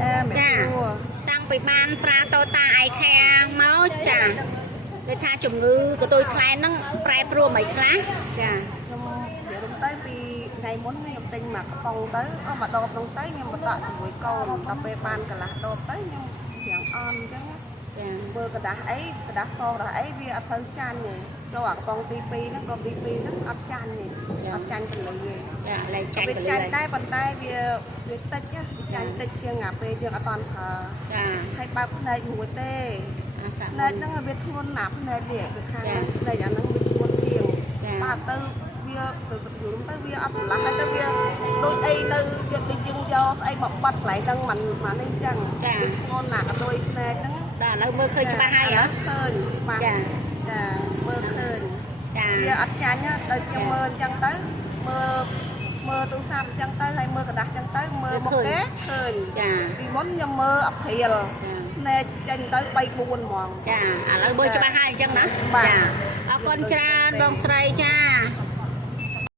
ចាតាំងពីបានប្រាតូតាឯខាមកចាគេថាជំងឺកតុយខ្លែនហ្នឹងប្រែប្រួលមិនខ្លះចាខ្ញុំនិយាយទៅពីថ្ងៃមុនខ្ញុំទិញមកកំប៉ុងទៅអស់មកដបហ្នឹងទៅខ្ញុំបដកជាមួយកូនដល់ពេលបានកន្លះដបទៅខ្ញុំរៀងអន់អញ្ចឹងចាមើលกระดาษអីกระดาษសกระดาษអីវាអត់ទៅចាញ់ទេចូលអាកំប៉ុងទី2ហ្នឹងដបទី2ហ្នឹងអត់ចាញ់ទេអត់ចាញ់កលីទេចាលែងចាញ់កលីចាញ់ដែរប៉ុន្តែវាតិចចាញ់តិចជាងអាពេលយើងអត់តន់ប្រើចាហើយបើផ្នែកមួយទេផ្នែកហ្នឹងវាធ្ងន់ណាស់ផ្នែកនេះគឺខាងផ្នែកអាហ្នឹងវាធ្ងន់ជាងបើទៅវាទៅយូរទៅវាអត់ប្រឡាស់ហើយទៅវាដូចអីនៅយកទៅយើងយកអីមកបាត់កន្លែងហ្នឹងមិននេះអញ្ចឹងចាធ្ងន់ណាស់ក៏ដូចផ្នែកហ្នឹងបាទឥឡូវមើលឃើញច្បាស់ហើយហ៎ឃើញច្បាស់ចាមើលឃើញចាវាអត់ចាញ់ដល់ខ្ញុំមើលអញ្ចឹងទៅមើលទូរស័ព្ទអញ្ចឹងទៅហើយមើលกระดาษអញ្ចឹងទៅមើលមកគេឃើញចាពីមុនខ្ញុំមើលអព្រាលភ្នែកចេញទៅ3 4ហ្មងចាឥឡូវមើលច្បាស់ហើយអញ្ចឹងណាចាអរគុណច្រើនបងស្រីចា